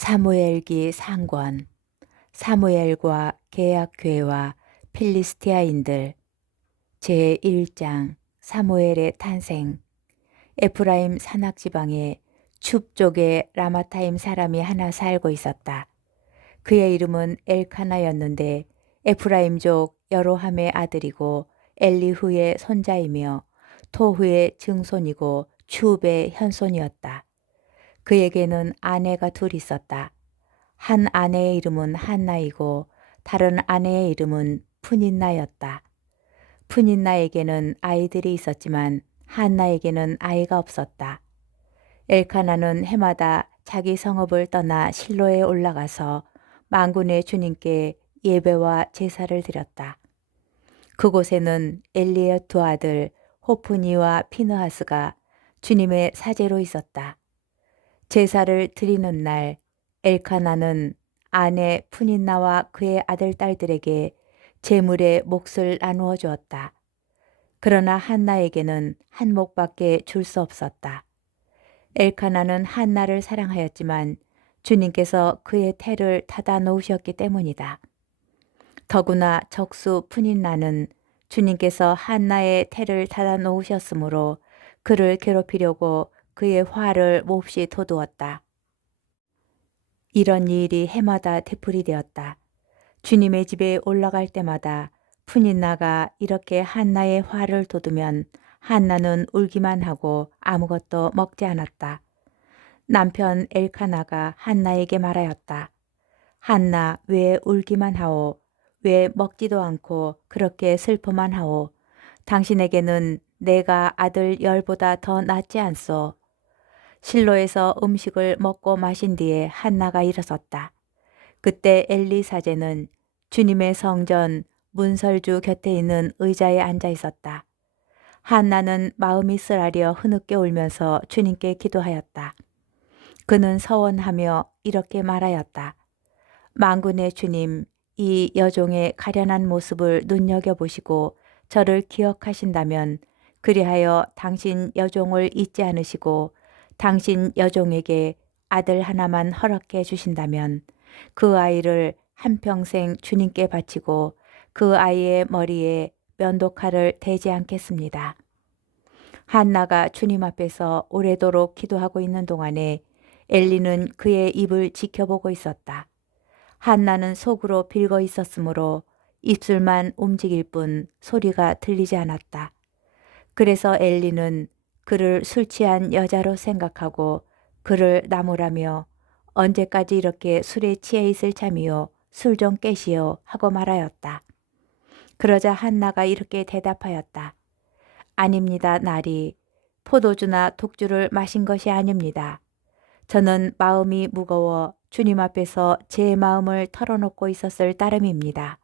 사무엘기 상권. 사무엘과 계약궤와 필리스티아인들. 제1장. 사무엘의 탄생. 에프라임 산악지방에 춥 쪽에 라마타임 사람이 하나 살고 있었다. 그의 이름은 엘카나였는데 에프라임족 여로함의 아들이고 엘리후의 손자이며 토후의 증손이고 추읍의 현손이었다. 그에게는 아내가 둘 있었다. 한 아내의 이름은 한나이고 다른 아내의 이름은 푸닌나였다. 푸닌나에게는 아이들이 있었지만 한나에게는 아이가 없었다. 엘카나는 해마다 자기 성읍을 떠나 실로에 올라가서 만군의 주님께 예배와 제사를 드렸다. 그곳에는 엘리의 두 아들 호프니와 피느하스가 주님의 사제로 있었다. 제사를 드리는 날 엘카나는 아내 푸닌나와 그의 아들 딸들에게 제물의 몫을 나누어 주었다. 그러나 한나에게는 한 몫밖에 줄 수 없었다. 엘카나는 한나를 사랑하였지만 주님께서 그의 태를 닫아 놓으셨기 때문이다. 더구나 적수 푸닌나는 주님께서 한나의 태를 닫아 놓으셨으므로 그를 괴롭히려고 그의 화를 몹시 돋우었다. 이런 일이 해마다 되풀이되었다. 주님의 집에 올라갈 때마다 푸닌나가 이렇게 한나의 화를 돋우면 한나는 울기만 하고 아무것도 먹지 않았다. 남편 엘카나가 한나에게 말하였다. 한나, 왜 울기만 하오? 왜 먹지도 않고 그렇게 슬퍼만 하오? 당신에게는 내가 아들 10보다 더 낫지 않소? 실로에서 음식을 먹고 마신 뒤에 한나가 일어섰다. 그때 엘리 사제는 주님의 성전 문설주 곁에 있는 의자에 앉아 있었다. 한나는 마음이 쓰라려 흐느껴 울면서 주님께 기도하였다. 그는 서원하며 이렇게 말하였다. 만군의 주님, 이 여종의 가련한 모습을 눈여겨보시고 저를 기억하신다면 그리하여 당신 여종을 잊지 않으시고 당신 여종에게 아들 하나만 허락해 주신다면 그 아이를 한평생 주님께 바치고 그 아이의 머리에 면도칼을 대지 않겠습니다. 한나가 주님 앞에서 오래도록 기도하고 있는 동안에 엘리는 그의 입을 지켜보고 있었다. 한나는 속으로 빌고 있었으므로 입술만 움직일 뿐 소리가 들리지 않았다. 그래서 엘리는 그를 술 취한 여자로 생각하고 그를 나무라며 언제까지 이렇게 술에 취해 있을 참이요 술 좀 깨시오 하고 말하였다. 그러자 한나가 이렇게 대답하였다. 아닙니다, 나리. 포도주나 독주를 마신 것이 아닙니다. 저는 마음이 무거워 주님 앞에서 제 마음을 털어놓고 있었을 따름입니다.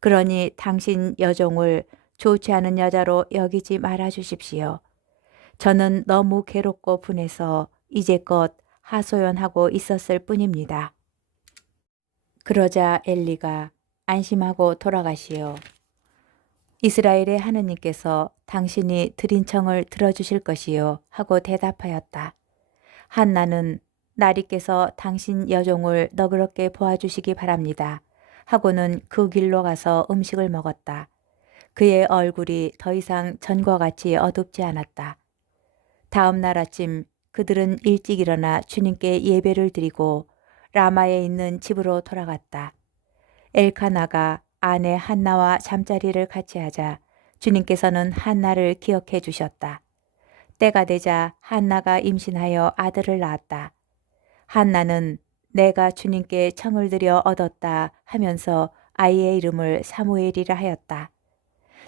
그러니 당신 여종을 좋지 않은 여자로 여기지 말아 주십시오. 저는 너무 괴롭고 분해서 이제껏 하소연하고 있었을 뿐입니다. 그러자 엘리가 안심하고 돌아가시오. 이스라엘의 하느님께서 당신이 드린 청을 들어주실 것이요 하고 대답하였다. 한나는 나리께서 당신 여종을 너그럽게 보아주시기 바랍니다 하고는 그 길로 가서 음식을 먹었다. 그의 얼굴이 더 이상 전과 같이 어둡지 않았다. 다음 날 아침 그들은 일찍 일어나 주님께 예배를 드리고 라마에 있는 집으로 돌아갔다. 엘카나가 아내 한나와 잠자리를 같이 하자 주님께서는 한나를 기억해 주셨다. 때가 되자 한나가 임신하여 아들을 낳았다. 한나는 내가 주님께 청을 드려 얻었다 하면서 아이의 이름을 사무엘이라 하였다.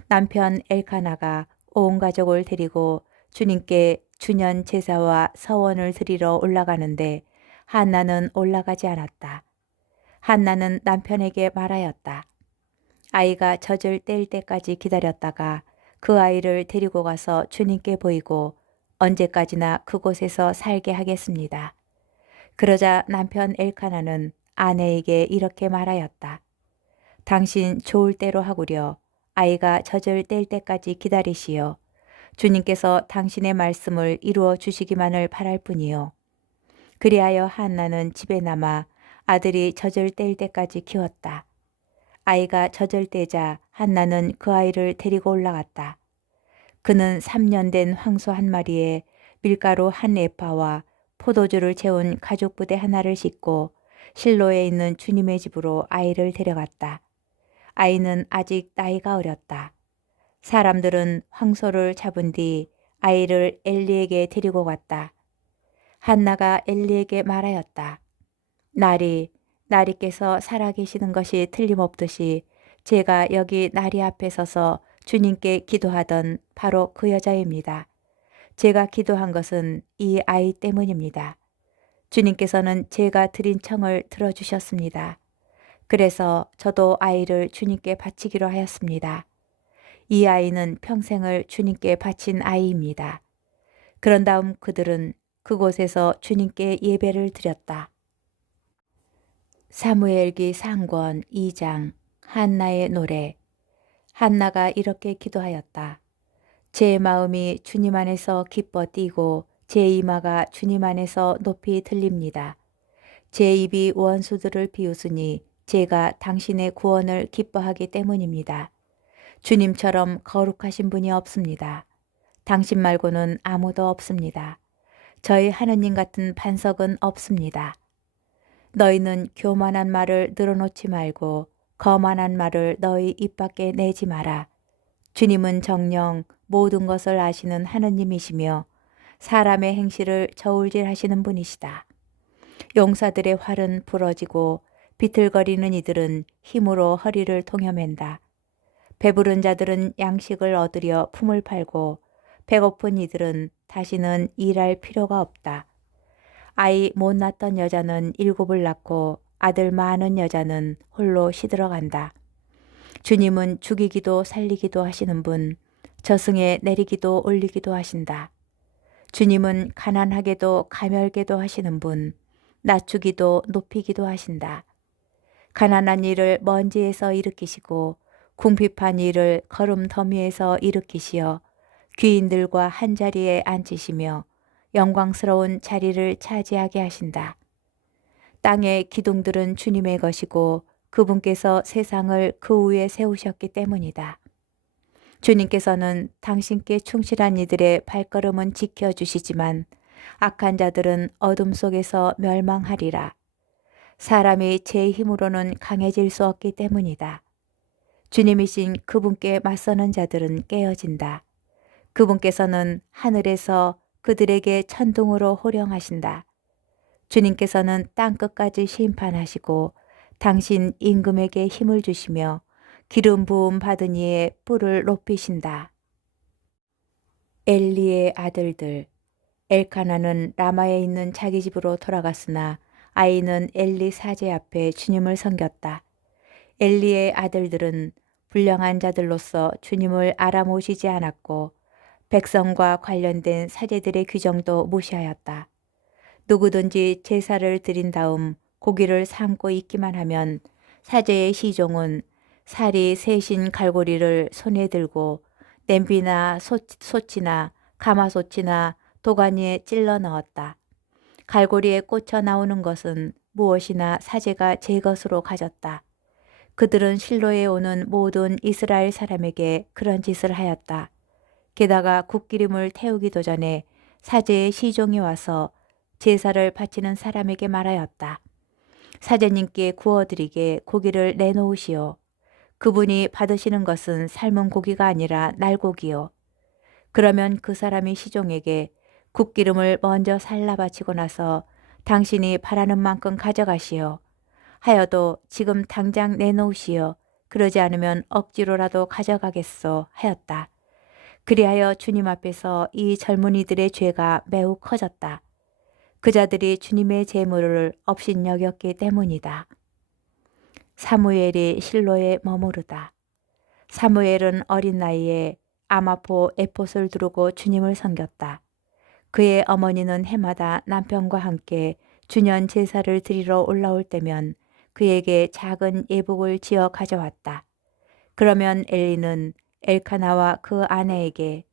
남편 엘카나가 온 가족을 데리고 주님께 주년 제사와 서원을 드리러 올라가는데 한나는 올라가지 않았다. 한나는 남편에게 말하였다. 아이가 젖을 뗄 때까지 기다렸다가 그 아이를 데리고 가서 주님께 보이고 언제까지나 그곳에서 살게 하겠습니다. 그러자 남편 엘카나는 아내에게 이렇게 말하였다. 당신 좋을 대로 하구려. 아이가 젖을 뗄 때까지 기다리시오. 주님께서 당신의 말씀을 이루어 주시기만을 바랄 뿐이요. 그리하여 한나는 집에 남아 아들이 젖을 뗄 때까지 키웠다. 아이가 젖을 떼자 한나는 그 아이를 데리고 올라갔다. 그는 3년 된 황소 한 마리에 밀가루 한 에파와 포도주를 채운 가죽 부대 하나를 싣고 실로에 있는 주님의 집으로 아이를 데려갔다. 아이는 아직 나이가 어렸다. 사람들은 황소를 잡은 뒤 아이를 엘리에게 데리고 갔다. 한나가 엘리에게 말하였다. 나리께서 살아계시는 것이 틀림없듯이 제가 여기 나리 앞에 서서 주님께 기도하던 바로 그 여자입니다. 제가 기도한 것은 이 아이 때문입니다. 주님께서는 제가 드린 청을 들어주셨습니다. 그래서 저도 아이를 주님께 바치기로 하였습니다. 이 아이는 평생을 주님께 바친 아이입니다. 그런 다음 그들은 그곳에서 주님께 예배를 드렸다. 사무엘기 상권 2장 한나의 노래. 한나가 이렇게 기도하였다. 제 마음이 주님 안에서 기뻐 뛰고 제 이마가 주님 안에서 높이 들립니다. 제 입이 원수들을 비웃으니 제가 당신의 구원을 기뻐하기 때문입니다. 주님처럼 거룩하신 분이 없습니다. 당신 말고는 아무도 없습니다. 저희 하느님 같은 반석은 없습니다. 너희는 교만한 말을 늘어놓지 말고 거만한 말을 너희 입 밖에 내지 마라. 주님은 정녕 모든 것을 아시는 하느님이시며 사람의 행실을 저울질하시는 분이시다. 용사들의 활은 부러지고 비틀거리는 이들은 힘으로 허리를 동여맨다. 배부른 자들은 양식을 얻으려 품을 팔고 배고픈 이들은 다시는 일할 필요가 없다. 아이 못 낳던 여자는 7을 낳고 아들 많은 여자는 홀로 시들어간다. 주님은 죽이기도 살리기도 하시는 분, 저승에 내리기도 올리기도 하신다. 주님은 가난하게도 가멸게도 하시는 분, 낮추기도 높이기도 하신다. 가난한 이를 먼지에서 일으키시고 궁핍한 이를 거름 더미에서 일으키시어 귀인들과 한자리에 앉히시며 영광스러운 자리를 차지하게 하신다. 땅의 기둥들은 주님의 것이고 그분께서 세상을 그 위에 세우셨기 때문이다. 주님께서는 당신께 충실한 이들의 발걸음은 지켜주시지만 악한 자들은 어둠 속에서 멸망하리라. 사람이 제 힘으로는 강해질 수 없기 때문이다. 주님이신 그분께 맞서는 자들은 깨어진다. 그분께서는 하늘에서 그들에게 천둥으로 호령하신다. 주님께서는 땅끝까지 심판하시고 당신 임금에게 힘을 주시며 기름 부음 받은 이의 뿔을 높이신다. 엘리의 아들들. 엘카나는 라마에 있는 자기 집으로 돌아갔으나 아이는 엘리 사제 앞에 주님을 섬겼다. 엘리의 아들들은 불량한 자들로서 주님을 알아모시지 않았고 백성과 관련된 사제들의 규정도 무시하였다. 누구든지 제사를 드린 다음 고기를 삶고 있기만 하면 사제의 시종은 살이 세신 갈고리를 손에 들고 냄비나 소치나 가마솥이나 도가니에 찔러 넣었다. 갈고리에 꽂혀 나오는 것은 무엇이나 사제가 제 것으로 가졌다. 그들은 실로에 오는 모든 이스라엘 사람에게 그런 짓을 하였다. 게다가 국기름을 태우기도 전에 사제의 시종이 와서 제사를 바치는 사람에게 말하였다. 사제님께 구워드리게 고기를 내놓으시오. 그분이 받으시는 것은 삶은 고기가 아니라 날고기요. 그러면 그 사람이 시종에게 국기름을 먼저 살라 바치고 나서 당신이 바라는 만큼 가져가시오. 하여도 지금 당장 내놓으시오. 그러지 않으면 억지로라도 가져가겠소 하였다. 그리하여 주님 앞에서 이 젊은이들의 죄가 매우 커졌다. 그 자들이 주님의 제물을 업신여겼기 때문이다. 사무엘이 실로에 머무르다. 사무엘은 어린 나이에 아마포 에봇을 두르고 주님을 섬겼다. 그의 어머니는 해마다 남편과 함께 주년 제사를 드리러 올라올 때면 그에게 작은 예복을 지어 가져왔다. 그러면 엘리는 엘카나와 그 아내에게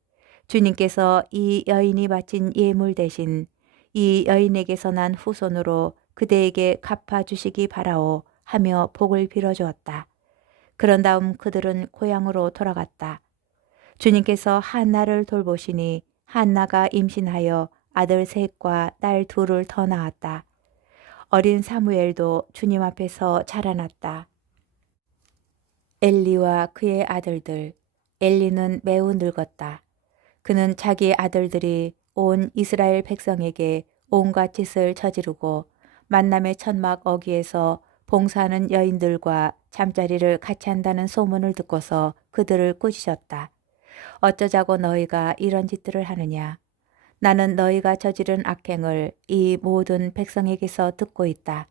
주님께서 이 여인이 바친 예물 대신 이 여인에게서 난 후손으로 그대에게 갚아주시기 바라오 하며 복을 빌어주었다. 그런 다음 그들은 고향으로 돌아갔다. 주님께서 한나를 돌보시니 한나가 임신하여 아들 셋과 딸 둘을 더 낳았다. 어린 사무엘도 주님 앞에서 자라났다. 엘리와 그의 아들들. 엘리는 매우 늙었다. 그는 자기 아들들이 온 이스라엘 백성에게 온갖 짓을 저지르고 만남의 천막 어귀에서 봉사하는 여인들과 잠자리를 같이 한다는 소문을 듣고서 그들을 꾸짖었다. 어쩌자고 너희가 이런 짓들을 하느냐. 나는 너희가 저지른 악행을 이 모든 백성에게서 듣고 있다.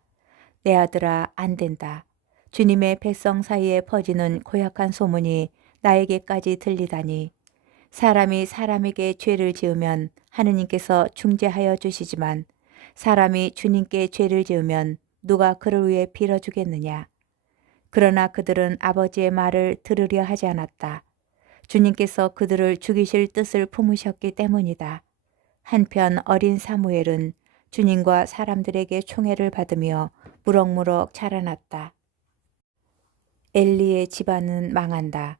내 아들아, 안 된다. 주님의 백성 사이에 퍼지는 고약한 소문이 나에게까지 들리다니. 사람이 사람에게 죄를 지으면 하느님께서 중재하여 주시지만 사람이 주님께 죄를 지으면 누가 그를 위해 빌어주겠느냐. 그러나 그들은 아버지의 말을 들으려 하지 않았다. 주님께서 그들을 죽이실 뜻을 품으셨기 때문이다. 한편 어린 사무엘은 주님과 사람들에게 총애를 받으며 무럭무럭 자라났다. 엘리의 집안은 망한다.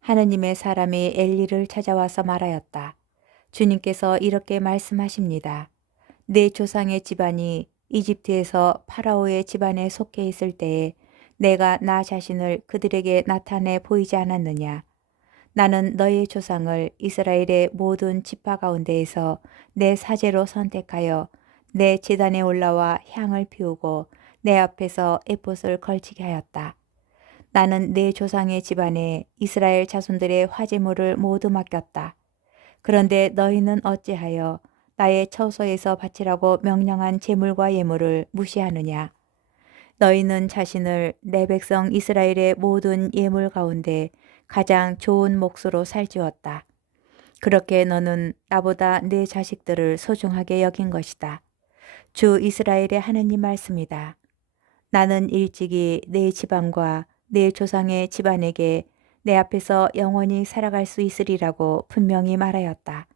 하느님의 사람이 엘리를 찾아와서 말하였다. 주님께서 이렇게 말씀하십니다. 내 조상의 집안이 이집트에서 파라오의 집안에 속해 있을 때에 내가 나 자신을 그들에게 나타내 보이지 않았느냐. 나는 너의 조상을 이스라엘의 모든 지파 가운데에서 내 사제로 선택하여 내 제단에 올라와 향을 피우고 내 앞에서 에봇을 걸치게 하였다. 나는 내 조상의 집안에 이스라엘 자손들의 화제물을 모두 맡겼다. 그런데 너희는 어찌하여 나의 처소에서 바치라고 명령한 제물과 예물을 무시하느냐. 너희는 자신을 내 백성 이스라엘의 모든 예물 가운데 가장 좋은 몫으로 살찌웠다. 그렇게 너는 나보다 내 자식들을 소중하게 여긴 것이다. 주 이스라엘의 하느님 말씀이다. 나는 일찍이 내 집안과 내 조상의 집안에게 내 앞에서 영원히 살아갈 수 있으리라고 분명히 말하였다.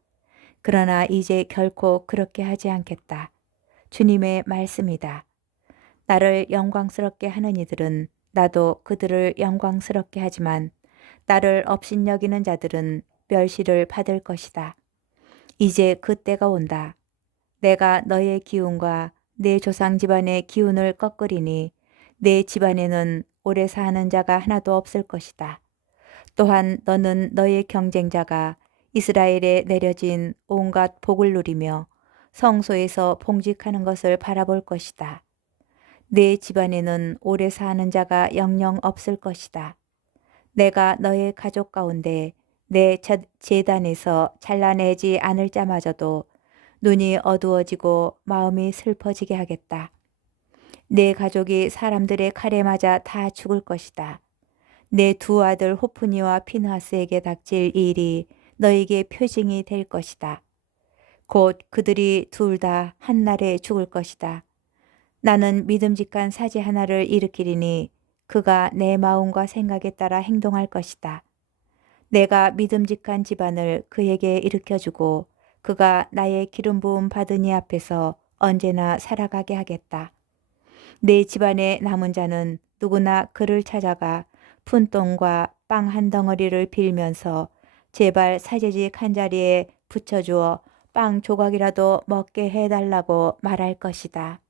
그러나 이제 결코 그렇게 하지 않겠다. 주님의 말씀이다. 나를 영광스럽게 하는 이들은 나도 그들을 영광스럽게 하지만 나를 업신여기는 자들은 멸시를 받을 것이다. 이제 그 때가 온다. 내가 너의 기운과 내 조상 집안의 기운을 꺾으리니 내 집안에는 오래 사는 자가 하나도 없을 것이다. 또한 너는 너의 경쟁자가 이스라엘에 내려진 온갖 복을 누리며 성소에서 봉직하는 것을 바라볼 것이다. 내 집안에는 오래 사는 자가 영영 없을 것이다. 내가 너의 가족 가운데 내 제단에서 잘라내지 않을 자마저도 눈이 어두워지고 마음이 슬퍼지게 하겠다. 내 가족이 사람들의 칼에 맞아 다 죽을 것이다. 내 두 아들 호프니와 피느하스에게 닥칠 이 일이 너에게 표징이 될 것이다. 곧 그들이 둘 다 한날에 죽을 것이다. 나는 믿음직한 사제 하나를 일으키리니 그가 내 마음과 생각에 따라 행동할 것이다. 내가 믿음직한 집안을 그에게 일으켜주고 그가 나의 기름 부음 받은 이 앞에서 언제나 살아가게 하겠다. 내 집안의 남은 자는 누구나 그를 찾아가 푼돈과 빵 한 덩어리를 빌면서 제발 사제직 한 자리에 붙여주어 빵 조각이라도 먹게 해달라고 말할 것이다.